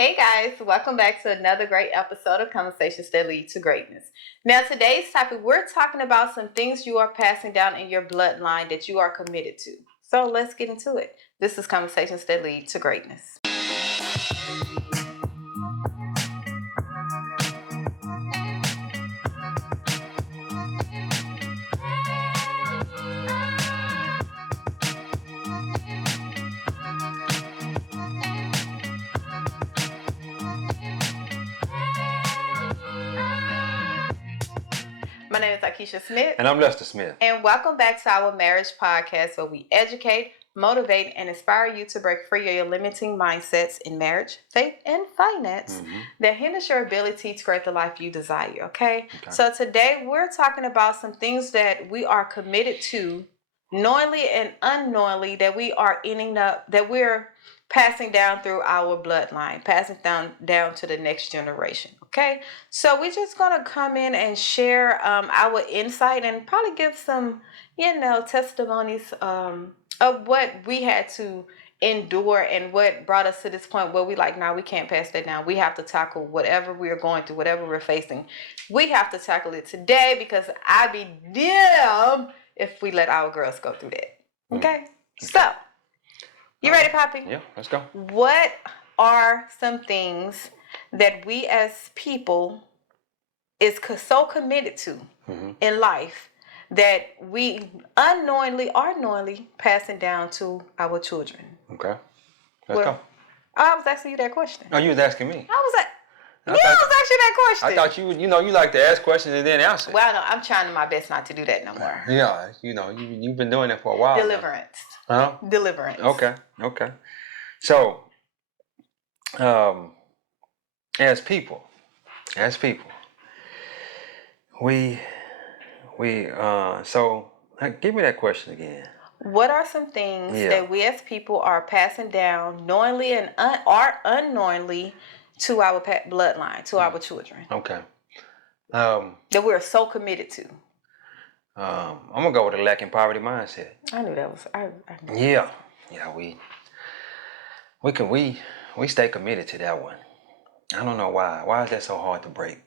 Hey guys, welcome back to another great episode of Conversations That Lead to Greatness. Now, today's topic, we're talking about some things you are passing down in your bloodline that you are committed to. So let's get into it. This is Conversations That Lead to Greatness. My name is Akeisha Smith. And I'm Lester Smith. And welcome back to our marriage podcast where we educate, motivate, and inspire you to break free of your limiting mindsets in marriage, faith, and finance that hinders your ability to create the life you desire, okay? So today we're talking about some things that we are committed to, knowingly and unknowingly, that we are ending up, that we're passing down through our bloodline, passing down to the next generation. Okay, so we're just gonna come in and share our insight and probably give some, testimonies of what we had to endure and what brought us to this point where we like, now we can't pass that down. We have to tackle whatever we're going through, whatever we're facing. We have to tackle it today because I'd be damned if we let our girls go through that. Okay. So, you ready, Poppy? Yeah, let's go. What are some things that we as people is so committed to in life that we unknowingly or knowingly passing down to our children? Okay. Let's go. I was asking you that question. Oh, you was asking me. I was asking that question. I thought you like to ask questions and then answer. Well, no, I'm trying my best not to do that no more. Yeah, you've been doing it for a while. Deliverance. Now. Huh? Deliverance. Okay. So, as people, so give me that question again. What are some things that we as people are passing down knowingly and or unknowingly to our bloodline, to our children? Okay. That we're so committed to. I'm gonna go with a lack in poverty mindset. I knew that was. I knew. Yeah. We stay committed to that one. I don't know why. Why is that so hard to break?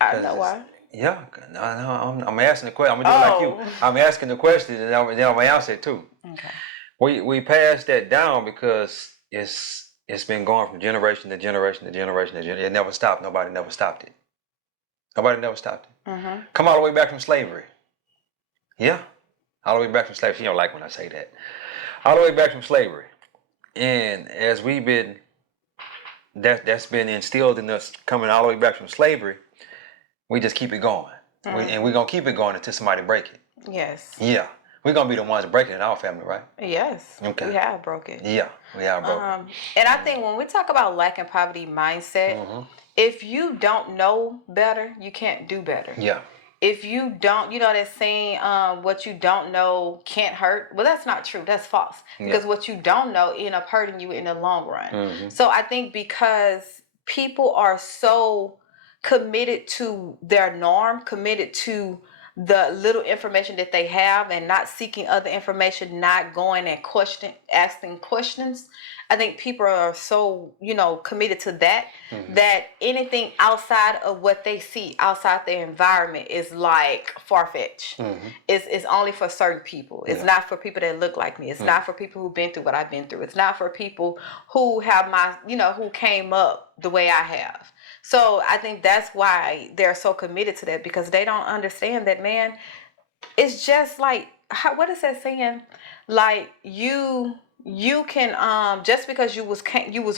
I know why. Yeah, no, I'm asking the question. I'm gonna do it like you. I'm asking the question, and then I'm gonna answer it too. Okay. We passed that down because it's been going from generation to generation to generation to generation. It never stopped. Nobody never stopped it. Come all the way back from slavery. Yeah, all the way back from slavery. You don't like when I say that. All the way back from slavery, and as we've been, that's been instilled in us coming all the way back from slavery. We just keep it going. And we're going to keep it going until somebody break it. Yes. Yeah. We're going to be the ones breaking it in our family, right? Yes. Okay. We have broken. Yeah, we have broken. And I think when we talk about lack and poverty mindset, if you don't know better, you can't do better. Yeah. If you don't, that saying, what you don't know can't hurt. Well, that's not true. That's false. Because what you don't know end up hurting you in the long run. So I think because people are so committed to their norm, committed to the little information that they have and not seeking other information, not going and asking questions. I think people are so, committed to that, that anything outside of what they see, outside their environment is like far-fetched. It's only for certain people. It's not for people that look like me. It's not for people who've been through what I've been through. It's not for people who have who came up the way I have. So I think that's why they're so committed to that, because they don't understand that, man, it's just like, what is that saying? Like you can just because you was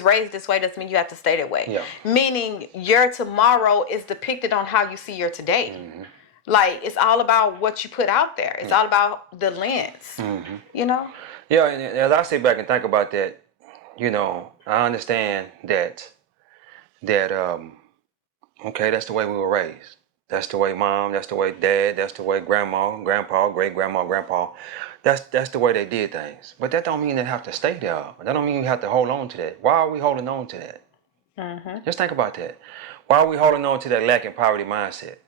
raised this way doesn't mean you have to stay that way. Yeah. Meaning your tomorrow is depicted on how you see your today. Like it's all about what you put out there. It's all about the lens. Yeah, and as I sit back and think about that, I understand that okay, that's the way we were raised. That's the way mom, that's the way dad, that's the way grandma, grandpa, great grandma, grandpa. That's the way they did things. But that don't mean they have to stay there. That don't mean we have to hold on to that. Why are we holding on to that? Just think about that. Why are we holding on to that lack and poverty mindset?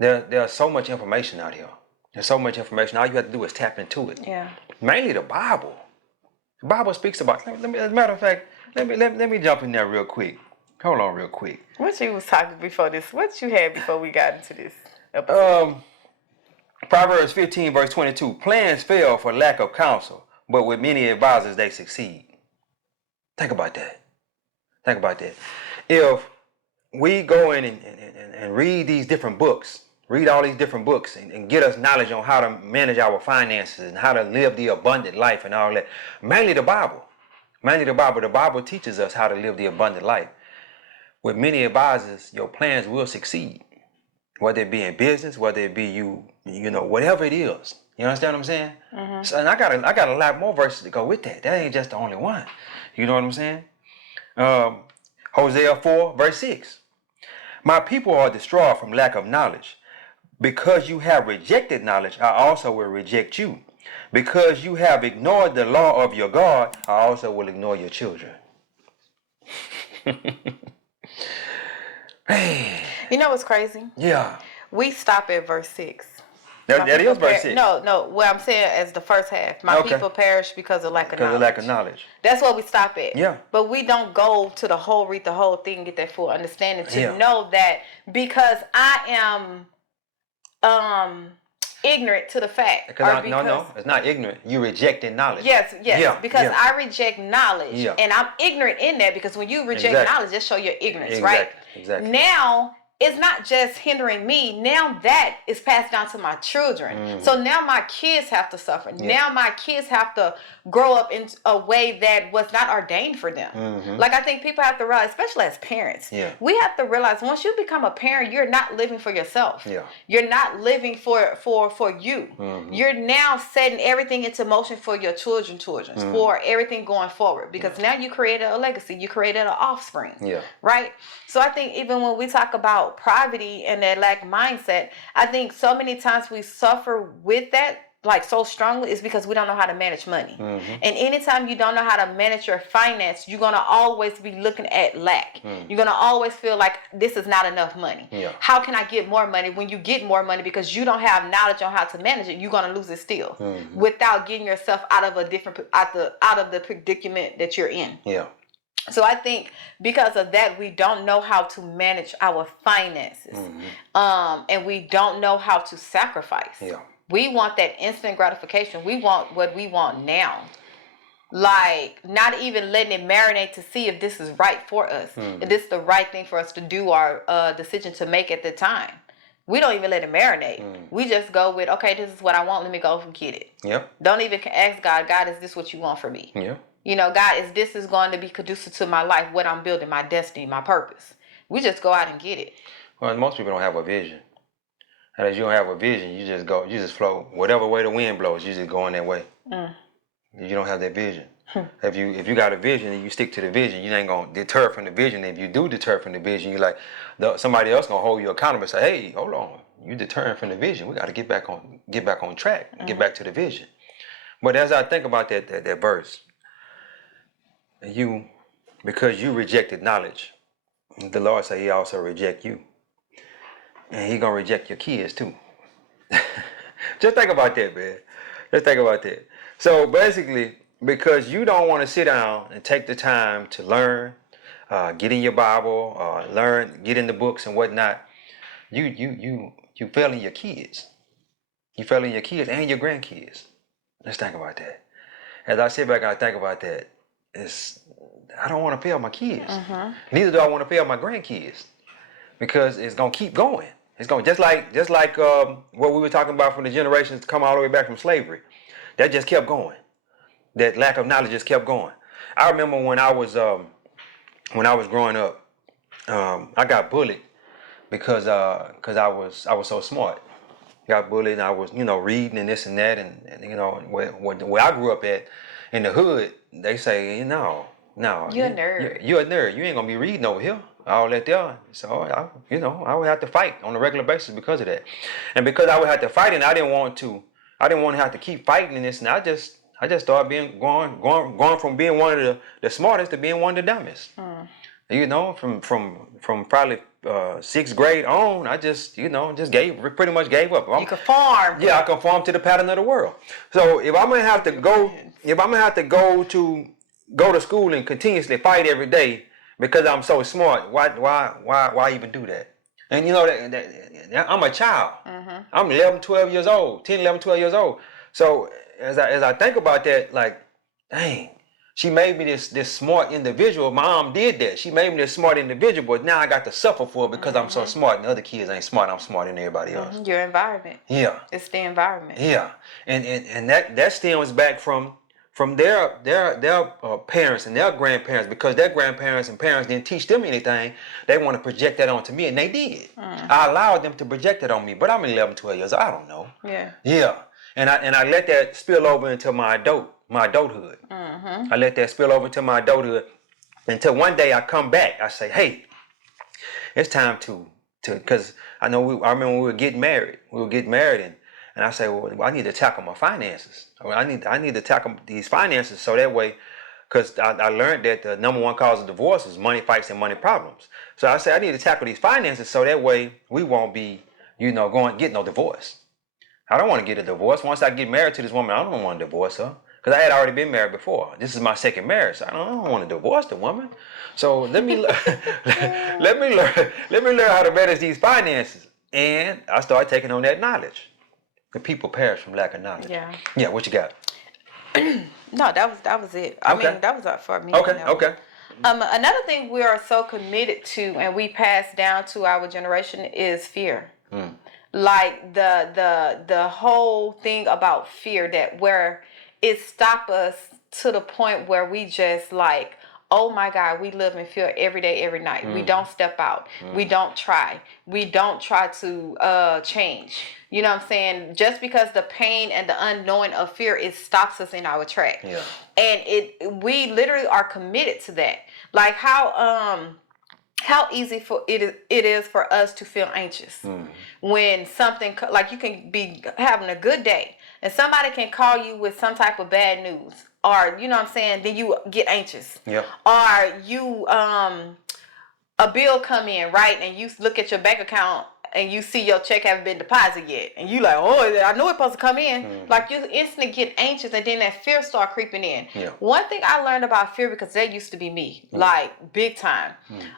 There's so much information out here. There's so much information. All you have to do is tap into it. Yeah. Mainly the Bible. The Bible speaks about, as a matter of fact, Let me jump in there real quick. Hold on real quick. What you was talking before this? What you had before we got into this episode? Proverbs 15 verse 22. Plans fail for lack of counsel, but with many advisors they succeed. Think about that. Think about that. If we go in and read these different books, read all these different books and get us knowledge on how to manage our finances and how to live the abundant life and all that. Mainly the Bible. The Bible teaches us how to live the abundant life. With many advisors, your plans will succeed. Whether it be in business, whether it be you know, whatever it is. You understand what I'm saying? Mm-hmm. So, and I got a lot more verses to go with that. That ain't just the only one. You know what I'm saying? Hosea 4 verse 6. My people are destroyed from lack of knowledge. Because you have rejected knowledge, I also will reject you. Because you have ignored the law of your God, I also will ignore your children. Man. You know what's crazy? Yeah. We stop at verse 6. That is verse 6. No. What I'm saying is the first half. My people perish because of lack of knowledge. Because of lack of knowledge. That's what we stop at. Yeah. But we don't go to read the whole thing, get that full understanding to know that because I am ignorant to the fact. No, it's not ignorant. You rejecting knowledge. Yes. Yeah, because I reject knowledge. Yeah. And I'm ignorant in that because when you reject knowledge, that shows your ignorance, right? Exactly. Now, it's not just hindering me. Now that is passed down to my children. Mm-hmm. So now my kids have to suffer. Yeah. Now my kids have to grow up in a way that was not ordained for them. Mm-hmm. Like I think people have to realize, especially as parents, we have to realize once you become a parent, you're not living for yourself. Yeah. You're not living for you. Mm-hmm. You're now setting everything into motion for your children, for everything going forward. Because now you created a legacy. You created an offspring. Yeah. Right? So I think even when we talk about poverty and that lack mindset, I think so many times we suffer with that like so strongly is because we don't know how to manage money. Mm-hmm. And anytime you don't know how to manage your finance, you're going to always be looking at lack. Mm-hmm. You're going to always feel like this is not enough money. Yeah. How can I get more money? When you get more money because you don't have knowledge on how to manage it, you're going to lose it still without getting yourself out of the predicament that you're in. Yeah. So I think because of that, we don't know how to manage our finances, and we don't know how to sacrifice. Yeah. We want that instant gratification. We want what we want now. Like not even letting it marinate to see if this is right for us. If this is the right thing for us to do our decision to make at the time. We don't even let it marinate. We just go with, okay, this is what I want. Let me go and get it. Yep. Don't even ask God, is this what you want for me? Yeah. You know, God, this is going to be conducive to my life, what I'm building, my destiny, my purpose. We just go out and get it. Well, most people don't have a vision. And as you don't have a vision, you just flow. Whatever way the wind blows, you just go in that way. You don't have that vision. If you got a vision and you stick to the vision, you ain't gonna deter from the vision. If you do deter from the vision, you like somebody else gonna hold you accountable and say, hey, hold on, you deterring from the vision. We gotta get back on track, get back to the vision. But as I think about that verse, because you rejected knowledge, the Lord said he also reject you. And he gonna reject your kids too. Just think about that, man. Just think about that. So basically, because you don't want to sit down and take the time to learn, get in your Bible, get in the books and whatnot, you failing your kids. You failing your kids and your grandkids. Let's think about that. As I sit back and I think about that, I don't want to fail my kids. Neither do I want to fail my grandkids, because it's gonna keep going. It's going just like what we were talking about from the generations to come all the way back from slavery. That just kept going. That lack of knowledge just kept going. I remember when I was growing up, I got bullied because I was so smart. Got bullied and I was reading and this and that and where I grew up at in the hood, they say no, you're a nerd. You're a nerd. You ain't gonna be reading over here. All that there. So I would have to fight on a regular basis because of that. And because I would have to fight and I didn't want to have to keep fighting in this, and I just started going from being one of the smartest to being one of the dumbest. From probably 6th grade on, I just pretty much gave up. You conform. Yeah, I conform to the pattern of the world. So if I'm gonna have to go to go to school and continuously fight every day because I'm so smart. Why even do that? And you know that I'm a child. I'm 11, 12 years old, 10, 11, 12 years old. So as I think about that, like, dang, she made me this smart individual. My mom did that. She made me this smart individual, but now I got to suffer for it because I'm so smart and the other kids ain't smart. I'm smarter than everybody else. Your environment. Yeah. It's the environment. Yeah. And that stems back from their parents and their grandparents, because their grandparents and parents didn't teach them anything. They want to project that onto me, and they did. I allowed them to project that on me, but I'm 11, 12 years old. I don't know. Yeah. Yeah. And I let that spill over into my adulthood. I let that spill over into my adulthood until one day I come back. I say, hey, it's time to because I remember when we were getting married. And I say, well, I need to tackle my finances. I need to tackle these finances so that way, because I learned that the number one cause of divorce is money fights and money problems. So I said I need to tackle these finances so that way we won't be, get no divorce. I don't want to get a divorce. Once I get married to this woman, I don't want to divorce her, because I had already been married before. This is my second marriage. So I don't want to divorce the woman. So let me let me learn how to manage these finances. And I started taking on that knowledge. The people perish from lack of knowledge. Yeah. Yeah. What you got? No, that was it. I mean, that was up for me. Okay. Okay. Another thing we are so committed to, and we pass down to our generation, is fear. Like the whole thing about fear, that where it stops us to the point where we just like, oh my God, we live in fear every day, every night. We don't step out. We don't try. We don't try to change. You know what I'm saying? Just because the pain and the unknowing of fear, it stops us in our track. Yeah. And we literally are committed to that. Like how easy it is for us to feel anxious when something, like, you can be having a good day and somebody can call you with some type of bad news, or you know what I'm saying, then you get anxious. Yeah. Or you a bill come in, right, and you look at your bank account and you see your check haven't been deposited yet, and you like, oh, I know it's supposed to come in. Like, you instantly get anxious, and then that fear start creeping in. Yeah. One thing I learned about fear, because that used to be me, like big time.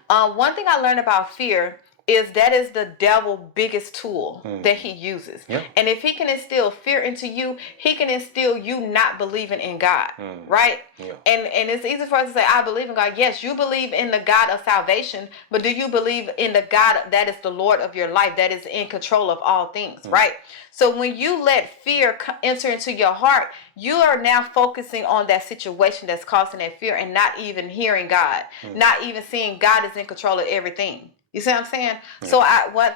One thing I learned about fear is that is the devil's biggest tool that he uses. Yep. And if he can instill fear into you, he can instill you not believing in God, right? Yeah. And it's easy for us to say, I believe in God. Yes, you believe in the God of salvation, but do you believe in the God that is the Lord of your life, that is in control of all things, right? So when you let fear enter into your heart, you are now focusing on that situation that's causing that fear, and not even hearing God, not even seeing God is in control of everything. You see what I'm saying? Yeah. So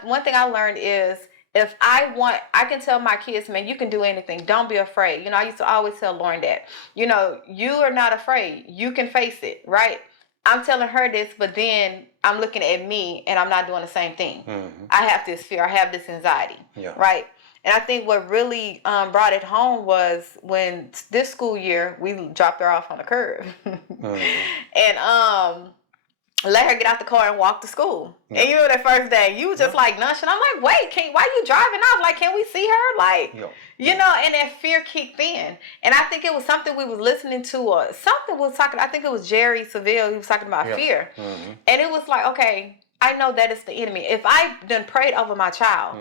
one thing I learned is, if I can tell my kids, man, you can do anything. Don't be afraid. I used to always tell Lauren that, you are not afraid. You can face it, right? I'm telling her this, but then I'm looking at me and I'm not doing the same thing. I have this fear. I have this anxiety, right? And I think what really brought it home was when this school year, we dropped her off on the curb. And let her get out the car and walk to school. Yeah. And that first day, you was just like nonchalant. I'm like, wait, why you driving off? Like, can we see her? Like, and that fear kicked in. And I think it was something we was listening to, or something was talking, I think it was Jerry Seville, he was talking about fear. And it was like, okay, I know that it's the enemy. If I done prayed over my child,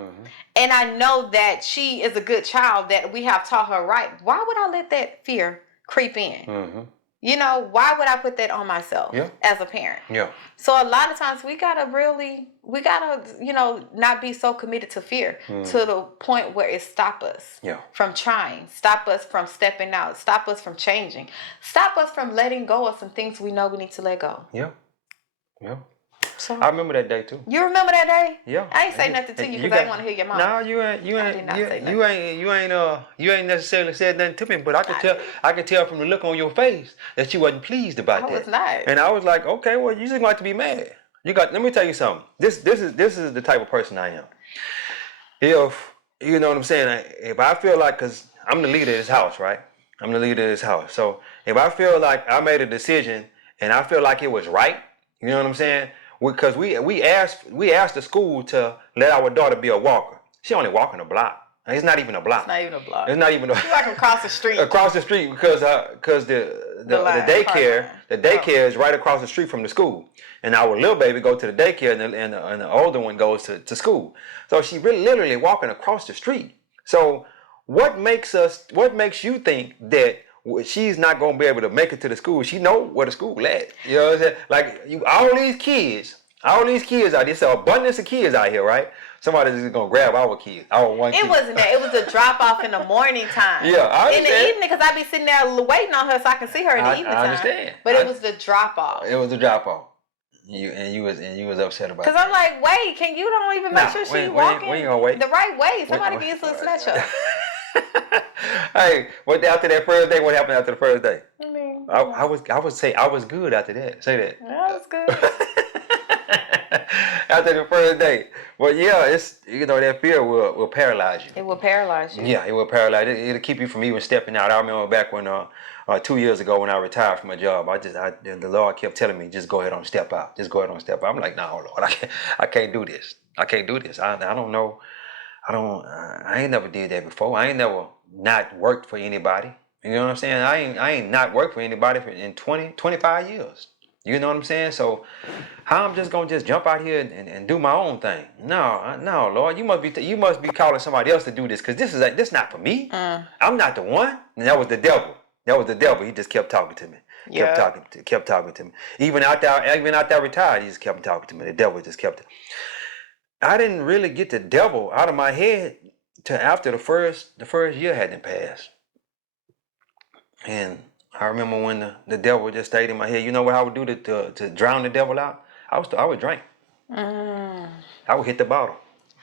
and I know that she is a good child, that we have taught her right, why would I let that fear creep in? Why would I put that on myself as a parent? Yeah. So a lot of times we gotta not be so committed to fear to the point where it stop us from trying, stop us from stepping out, stop us from changing, stop us from letting go of some things we know we need to let go. Yeah. Yeah. So, I remember that day too. You remember that day? Yeah. I ain't say nothing to you because I didn't want to hear your mom. No, you ain't necessarily said nothing to me, but I could tell from the look on your face that you wasn't pleased about that. I was not. And I was like, okay, well, you just got to be mad. Let me tell you something. This is the type of person I am. If you know what I'm saying, if I feel like, because I'm the leader of this house, right? I'm the leader of this house. So if I feel like I made a decision and I feel like it was right, you know what I'm saying? Because we asked the school to let our daughter be a walker. She only walking a block. It's not even a block. It's not even a block. It's not even a It's like across the street. Across the street because the daycare is right across the street from the school. And our little baby go to the daycare and the older one goes to school. So she really literally walking across the street. So what makes you think that she's not gonna be able to make it to the school? She know where the school at. You know what I'm saying? Like all these kids out there, there's an abundance of kids out here, right? Somebody's just gonna grab our kids, our one kid. It wasn't that. It was a drop off in the morning time. Yeah, I understand. In the evening, because I be sitting there waiting on her so I can see her in the evening time. I understand. But it was the drop off. It was a drop off. You was upset about it. Because I'm like, wait, can you don't even make sure she's walking we ain't gonna wait. the right way? Somebody can easily snatch her. Hey, after that first day? What happened after the first day? I mean, I would say I was good after that. Say that. That was good. After the first day. But yeah, it's that fear will paralyze you. It will paralyze you. Yeah, it will paralyze. It'll keep you from even stepping out. I remember back when 2 years ago when I retired from my job, the Lord kept telling me, just go ahead and step out. Just go ahead and step out. I'm like, no, Lord, I can't do this. I can't do this. I don't know. I ain't never did that before. I ain't never not worked for anybody. You know what I'm saying? I ain't not worked for anybody in 25 years. You know what I'm saying? So how I'm just gonna jump out here and do my own thing? No, Lord, you must be calling somebody else to do this, because this not for me. I'm not the one. And that was the devil. He just kept talking to me. Kept talking to me. Even after I retired, he just kept talking to me. The devil just kept. I didn't really get the devil out of my head till after the first year hadn't passed. And I remember when the devil just stayed in my head. You know what I would do to drown the devil out? I would drink. I would hit the bottle.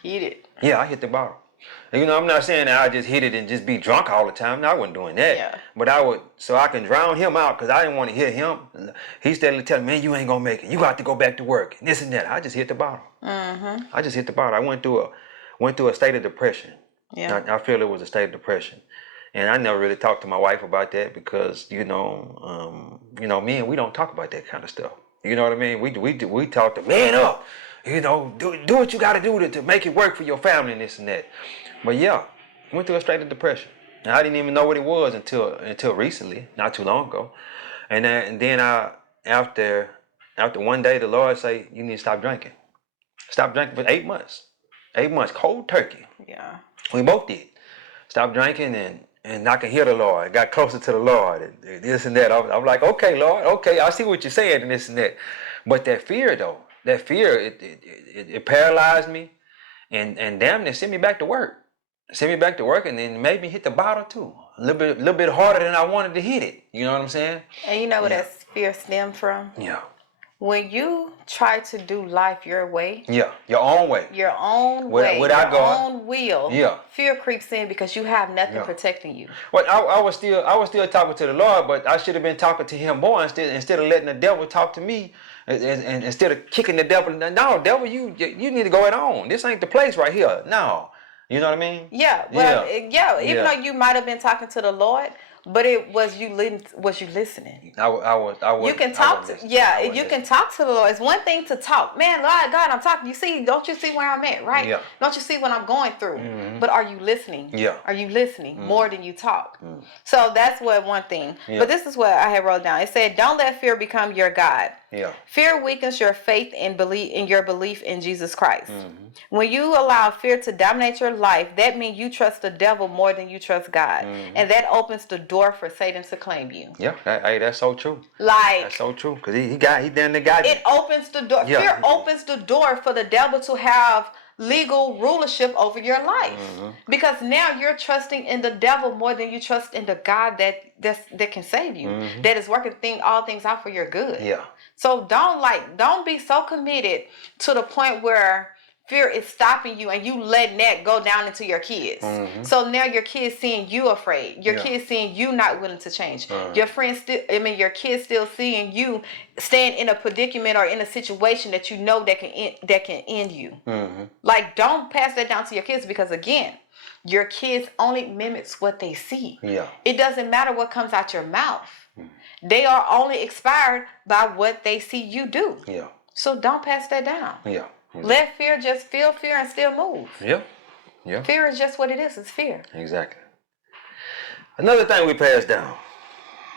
Hit it. Yeah, I hit the bottle. And, I'm not saying that I just hit it and just be drunk all the time. No, I wasn't doing that. Yeah. But I would, so I can drown him out, because I didn't want to hear him. He started telling me, man, you ain't going to make it. You got to go back to work. And this and that. I just hit the bottle. I just hit the bottle. I went through a state of depression. Yeah. I feel it was a state of depression. And I never really talked to my wife about that, because, me and we don't talk about that kind of stuff. You know what I mean? We talk to man up. Do what you got to do to make it work for your family and this and that. But yeah, went through a state of depression. And I didn't even know what it was until recently, not too long ago. And then after one day, the Lord say, you need to stop drinking. Stop drinking for 8 months. 8 months, cold turkey. Yeah. We both did. Stop drinking, and I can hear the Lord. I got closer to the Lord, and this and that. I'm like, okay, Lord, okay, I see what you're saying and this and that. But that fear, though, it paralyzed me, and damn near sent me back to work. And then made me hit the bottle too. A little bit harder than I wanted to hit it. You know what I'm saying? And you know where that fear stemmed from? Yeah. When you try to do life your way. Yeah, your own way. Your own way. Without God. Your own will. Yeah. Fear creeps in because you have nothing protecting you. Well, I was still talking to the Lord, but I should have been talking to Him more instead of letting the devil talk to me, and instead of kicking the devil. No, devil, you need to go it on. This ain't the place right here. No. You know what I mean? Yeah. Well, even though you might have been talking to the Lord, but it was you listening. I was. You can talk to you can talk to the Lord. It's one thing to talk, man. Lord God, I'm talking. You see, don't you see where I'm at, right? Yeah. Don't you see what I'm going through? Mm-hmm. But are you listening? Yeah. Are you listening more than you talk? So that's one thing. Yeah. But this is what I had wrote down. It said, "Don't let fear become your God." Yeah. Fear weakens your faith and your belief in Jesus Christ. When you allow fear to dominate your life, that means you trust the devil more than you trust God, and that opens the door for Satan to claim you. Yeah, that's so true. That's so true, because he done the guy. It opens the door. Yeah. Fear opens the door for the devil to have legal rulership over your life, because now you're trusting in the devil more than you trust in the God that can save you, that is working all things out for your good. Yeah. So don't be so committed to the point where fear is stopping you and you letting that go down into your kids. So now your kids seeing you afraid. Your kids seeing you not willing to change. Your kids still seeing you staying in a predicament or in a situation that you know that can end you. Like, don't pass that down to your kids, because again, your kids only mimics what they see. Yeah. It doesn't matter what comes out your mouth. They are only inspired by what they see you do. Yeah. So don't pass that down. Yeah. Let fear just feel fear and still move. Yeah. Yeah. Fear is just what it is. It's fear. Exactly. Another thing we passed down.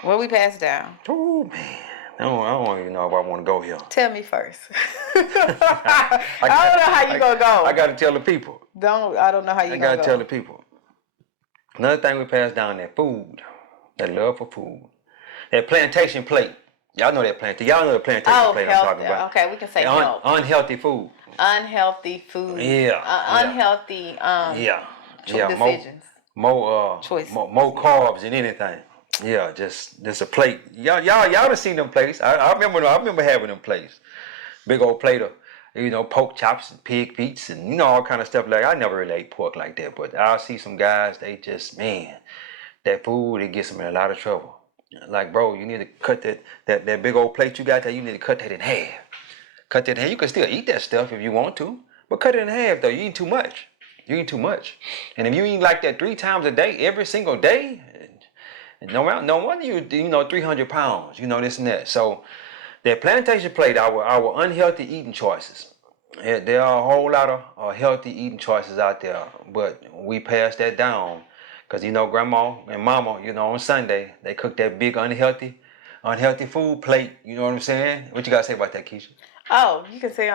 What we passed down? Oh man, I don't even know if I want to go here. Tell me first. I don't know how you gonna go. I got to tell the people. I don't know how you gonna go. I got to tell the people. Another thing we passed down, that food, that love for food, that plantation plate. Y'all know that plantation. Y'all know the plantation plate I'm talking about. Okay, we can say health. Unhealthy food. Unhealthy food. Yeah. Unhealthy. Decisions. More choices. More carbs than anything. Yeah, just a plate. Y'all have seen them plates. I remember having them plates. Big old plate of, pork chops and pig feet and all kind of stuff like that. I never really ate pork like that, but I'll see some guys, they just, man, that food, it gets them in a lot of trouble. Like, bro, you need to cut that big old plate you got there, you need to cut that in half. Cut that in half. You can still eat that stuff if you want to, but cut it in half though. You eat too much. And if you eat like that 3 times a day, every single day, no wonder you 300 pounds, this and that. So that plantation plate, our unhealthy eating choices. There are a whole lot of healthy eating choices out there, but we pass that down because grandma and mama, on Sunday they cook that big unhealthy food plate. You know what I'm saying? What you gotta say about that, Keisha? Oh, you can say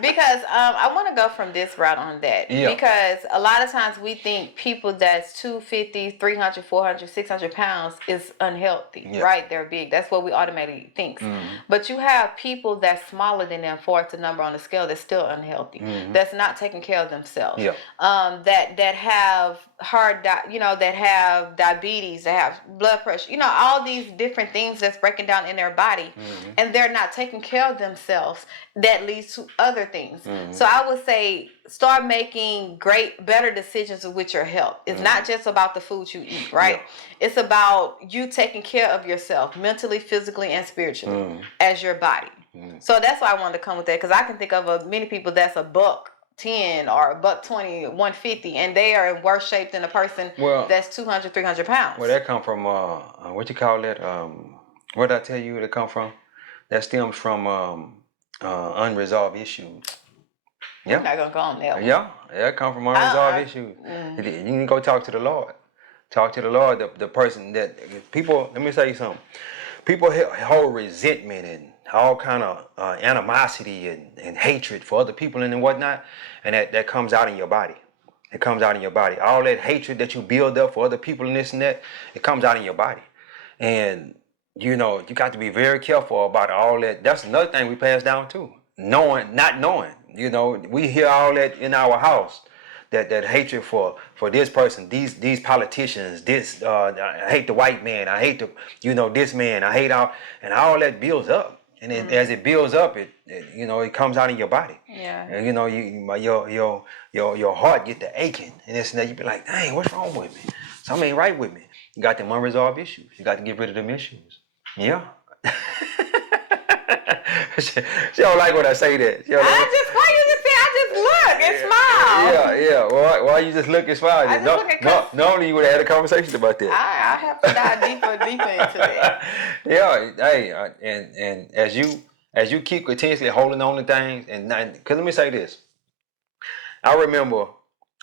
because I want to go from this route on that. Yeah. Because a lot of times we think people that's 250, 300, 400, 600 pounds is unhealthy, right? They're big. That's what we automatically think. Mm-hmm. But you have people that's smaller than them, 4th number on the scale, that's still unhealthy. Mm-hmm. That's not taking care of themselves. Yeah. That have that have diabetes, that have blood pressure, all these different things that's breaking down in their body, mm-hmm. and they're not taking care of themselves. That leads to other things. Mm-hmm. So I would say start making better decisions with your health. It's mm-hmm. not just about the food you eat, right? Yeah. It's about you taking care of yourself mentally, physically, and spiritually mm-hmm. as your body. Mm-hmm. So that's why I wanted to come with that, because I can think of many people that's $110 or $120, 150, and they are in worse shape than a person that's 200, 300 pounds. Well, that come from what you call that? What did I tell you? It come from? That stems from unresolved issues. Yeah. We're not gonna go on that one. Yeah, it come from unresolved issues. You need to go talk to the Lord. Talk to the Lord. The person that people. Let me tell you something. People hold resentment and all kind of animosity and hatred for other people and whatnot, and that comes out in your body. It comes out in your body. All that hatred that you build up for other people and this and that, it comes out in your body. And you got to be very careful about all that. That's another thing we pass down too. Not knowing. We hear all that in our house. That hatred for this person, these politicians, this I hate the white man, I hate this man, I hate all that builds up. And as it builds up, it comes out in your body. Yeah. And your heart get to aching, and this and that. You be like, dang, what's wrong with me? Something ain't right with me. You got them unresolved issues. You got to get rid of them issues. Yeah. she don't like when I say that. Look and smile. Yeah. Why you just look and smile? Normally you would have had a conversation about that. I have to dive deeper into that. Yeah, hey, and as you keep continuously holding on to things, because let me say this, I remember,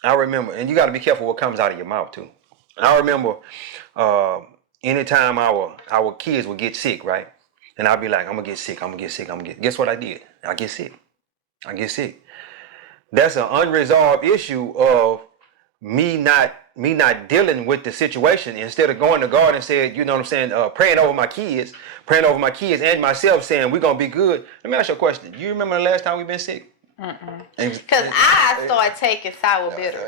and you got to be careful what comes out of your mouth too. I remember, anytime our kids would get sick, right, and I'd be like, I'm gonna get sick. Guess what I did? I get sick. That's an unresolved issue of me not dealing with the situation. Instead of going to God and saying, praying over my kids and myself, saying we're gonna be good. Let me ask you a question. Do you remember the last time we've been sick? Because I started taking sour bitters.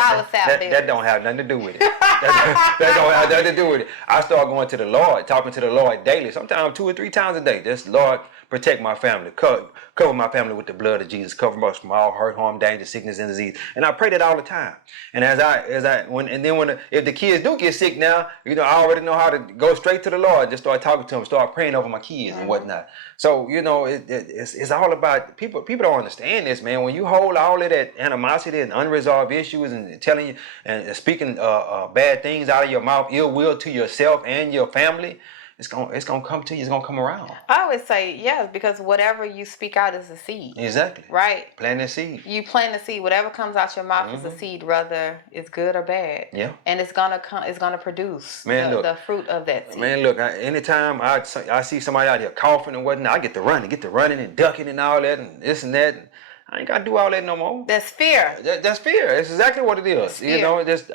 Sour bitters. That don't have nothing to do with it. that don't have nothing to do with it. I started going to the Lord, talking to the Lord daily, sometimes 2 or 3 times a day. Just, Lord, protect my family, cover my family with the blood of Jesus, cover us from all hurt, harm, danger, sickness, and disease. And I pray that all the time. And if the kids do get sick now, I already know how to go straight to the Lord. Just start talking to them, start praying over my kids and whatnot. So it's all about people. People don't understand this, man. When you hold all of that animosity and unresolved issues and telling you and speaking bad things out of your mouth, ill will to yourself and your family, it's gonna come to you. It's gonna come around. I always say yes, because whatever you speak out is a seed. Exactly. Right. Plant a seed. You plant a seed. Whatever comes out your mouth is a seed, whether it's good or bad. Yeah. And it's gonna come. It's gonna produce the fruit of that seed. Man, look. Anytime I see somebody out here coughing and whatnot, I get to running and ducking and all that and this and that. And I ain't gotta do all that no more. That's fear. That's fear. It's exactly what it is. You know, just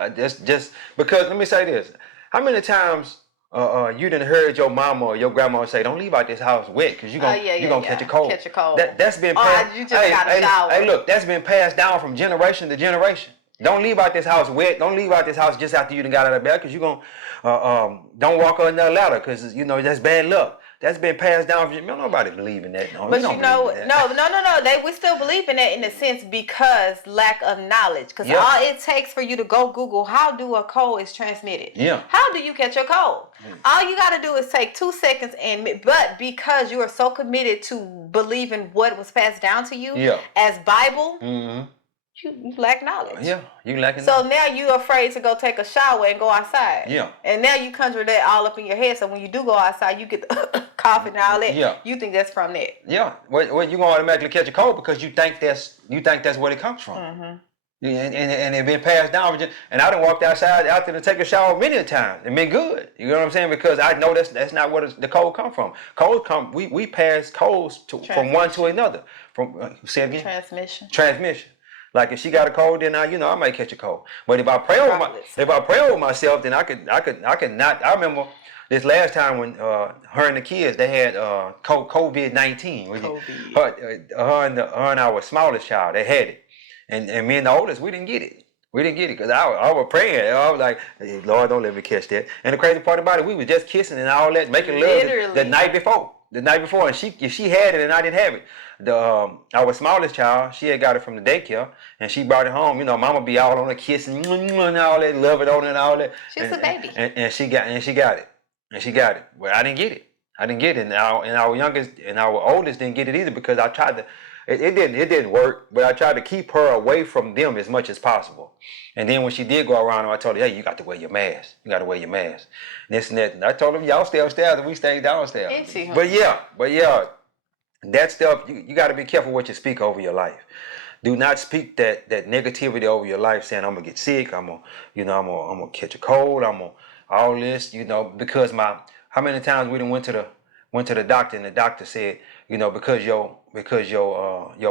because. Let me say this. How many times you done heard your mama or your grandma say, "Don't leave out this house wet, because you're gonna catch a cold." Catch a cold. That's been passed. You just got a shower. Hey, look, that's been passed down from generation to generation. Don't leave out this house wet. Don't leave out this house just after you done got out of bed, because you're gonna don't walk on another ladder, because you know that's bad luck. That's been passed down from nobody believe in that. No, but you know, no. We still believe in that in a sense, because lack of knowledge. Because all it takes for you to go Google, how do a cold is transmitted? Yeah. How do you catch a cold? All you got to do is take 2 seconds, but because you are so committed to believing what was passed down to you as Bible, you lack knowledge. Yeah, you lacking. So now you're afraid to go take a shower and go outside. Yeah. And now you conjure that all up in your head. So when you do go outside, you get the coughing and all that. Yeah. You think that's from that. Yeah. Well, you gonna automatically catch a cold because you think that's where it comes from. Mm-hmm. And it been passed down. And I done walked outside after to take a shower many times and been good. You know what I'm saying? Because I know that's not where the cold come from. Cold come. We pass colds from one to another. From say again. Transmission. Like if she got a cold, then I might catch a cold. But if I pray over myself, then I could not. I remember this last time when her and the kids, they had COVID-19. Her and our smallest child, they had it, and me and the oldest, we didn't get it. We didn't get it because I was praying. I was like, hey, Lord, don't let me catch that. And the crazy part about it, we was just kissing and all that, making love the night before. And she had it and I didn't have it. Our smallest child, she had got it from the daycare and she brought it home. You know, mama be all on her kissing and all that, love it on it and all that. She's a baby. And she got it. And she got it. Well, I didn't get it. And our youngest and our oldest didn't get it either because I tried to. It didn't work, but I tried to keep her away from them as much as possible. And then when she did go around, I told her, hey, you got to wear your mask. You got to wear your mask. This and that. And I told them, y'all stay upstairs, and we stayed downstairs. But yeah, that stuff, you got to be careful what you speak over your life. Do not speak that negativity over your life, saying I'm gonna get sick. I'm gonna catch a cold. I'm gonna all this, because how many times we done went to the doctor and the doctor said, because your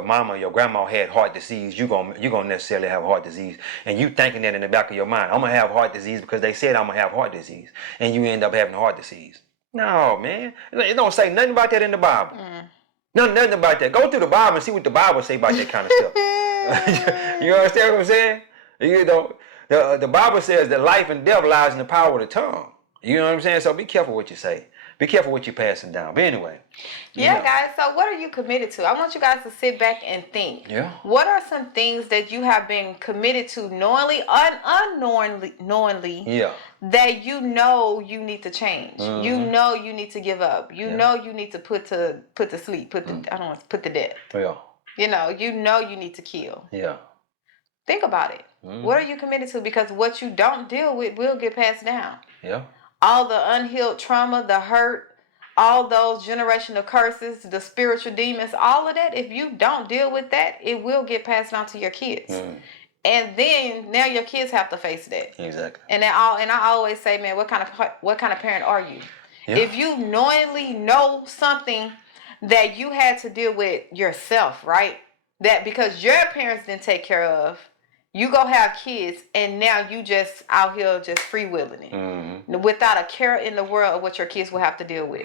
mama, your grandma had heart disease, you gonna necessarily have heart disease, and you thinking that in the back of your mind, I'm gonna have heart disease because they said I'm gonna have heart disease, and you end up having heart disease. No, man, it don't say nothing about that in the Bible. Nothing about that. Go through the Bible and see what the Bible say about that kind of stuff. You understand what I'm saying? The Bible says that life and death lies in the power of the tongue. You know what I'm saying? So be careful what you say. Be careful what you're passing down. But anyway. Guys. So what are you committed to? I want you guys to sit back and think. Yeah. What are some things that you have been committed to knowingly, unknowingly, that you need to change? Mm-hmm. You need to give up. You need to put to sleep. I don't want to put to death. Yeah. You need to kill. Yeah. Think about it. Mm-hmm. What are you committed to? Because what you don't deal with will get passed down. Yeah. All the unhealed trauma, the hurt, all those generational curses, the spiritual demons, all of that, if you don't deal with that, it will get passed on to your kids. And then now your kids have to face that. Exactly. And I always say, man, what kind of parent are you? Yeah. If you knowingly know something that you had to deal with yourself, right? That because your parents didn't take care of, you go have kids, and now you just out here just freewheeling it without a care in the world of what your kids will have to deal with,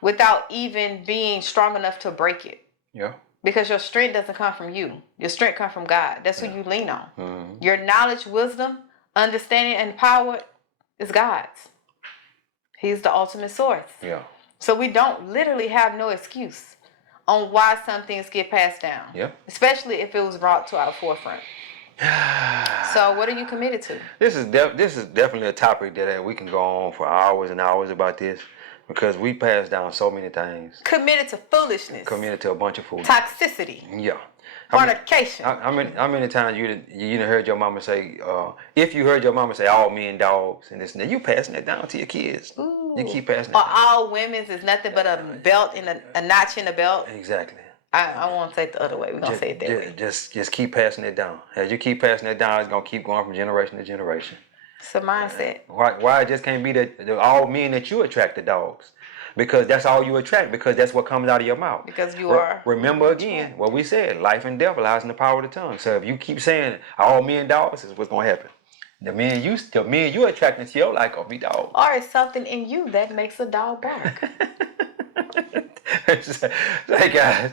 without even being strong enough to break it. Yeah. Because your strength doesn't come from you. Your strength comes from God. That's who you lean on. Your knowledge, wisdom, understanding, and power is God's. He's the ultimate source. Yeah. So we don't literally have no excuse on why some things get passed down. Yeah. Especially if it was brought to our forefront. So what are you committed to? This is definitely a topic that we can go on for hours and hours about this. Because we pass down so many things. Committed to foolishness. Committed to a bunch of foolishness. Toxicity. Yeah. Fornication. How many times you heard your mama say, if you heard your mama say all men dogs and this and that, you passing it down to your kids. Ooh. You keep passing it or down. all women's is nothing but a belt in a notch in the belt. Exactly. I won't say it the other way. We're going to say it that way. Just keep passing it down. As you keep passing it down, it's going to keep going from generation to generation. It's a mindset. Why it just can't be that all men that you attract the dogs? Because that's all you attract, because that's what comes out of your mouth. Because you are. Remember again what we said, life and death lies in the power of the tongue. So if you keep saying all men dogs, this is what's going to happen. The men you attracting to your life gonna be dogs. Or it's something in you that makes a dog bark. Hey guys,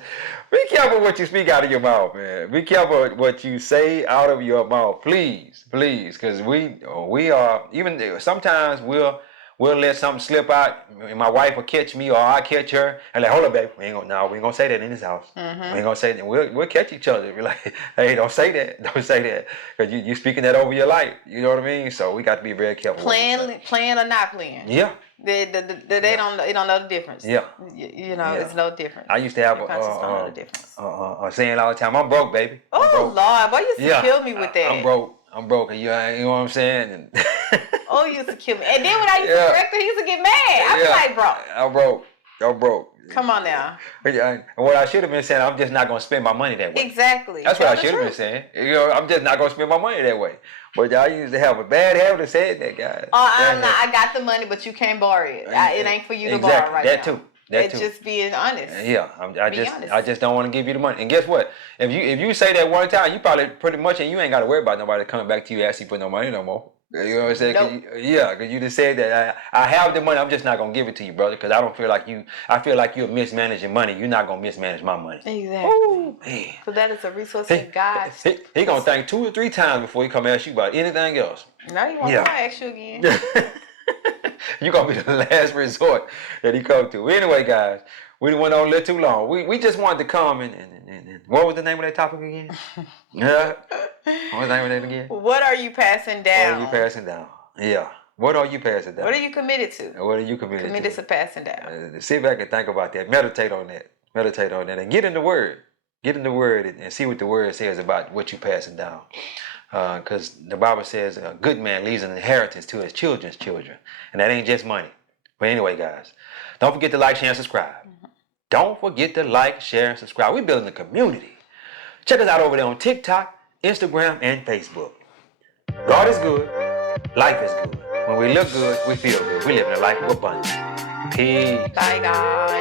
be careful what you speak out of your mouth, man. Be careful what you say out of your mouth, please, because we are, even sometimes we'll let something slip out, and my wife will catch me, or I catch her, and like, hold up, babe, we ain't gonna say that in this house. We ain't gonna say that. We'll catch each other. We're like, hey, don't say that, because you speaking that over your life. You know what I mean? So we got to be very careful. Playing or not playing. Yeah. They don't know the difference. Yeah. It's no difference. I used to have a saying all the time, I'm broke, baby. Lord, boy, you used to kill me with that. I'm broke, and you know what I'm saying? And you used to kill me. And then when I used to correct her, he used to get mad. I was like, bro. I'm broke. Come on now. And what I should have been saying, I'm just not going to spend my money that way. Exactly. That's what I should have been saying. I'm just not going to spend my money that way. But I used to have a bad habit of saying that, guys. I got the money, but you can't borrow it. It ain't for you to borrow right now. That too. Just being honest. Yeah, I just don't want to give you the money. And guess what? If you say that one time, you probably pretty much, and you ain't got to worry about nobody coming back to you asking for no money no more. You know what I'm saying? Nope. Because you just said that I have the money. I'm just not gonna give it to you, brother, because I don't feel like you. I feel like you're mismanaging money. You're not gonna mismanage my money. Exactly. Ooh, man. So that is a resource that God. He gonna think 2 or 3 times before he come ask you about anything else. No, he won't ask you again. You're gonna be the last resort that he come to. Anyway, guys, we went on a little too long. We just wanted to come and what was the name of that topic again? Yeah. What was the name of that again? What are you passing down? What are you passing down? Yeah. What are you passing down? What are you committed to? What are you committed to? Committed to passing down. Sit back and think about that. Meditate on that. And get in the Word. Get in the Word and see what the Word says about what you're passing down. Because the Bible says a good man leaves an inheritance to his children's children. And that ain't just money. But anyway, guys, don't forget to like, share, and subscribe. Don't forget to like, share, and subscribe. We're building a community. Check us out over there on TikTok, Instagram, and Facebook. God is good. Life is good. When we look good, we feel good. We live in a life of abundance. Peace. Bye, God.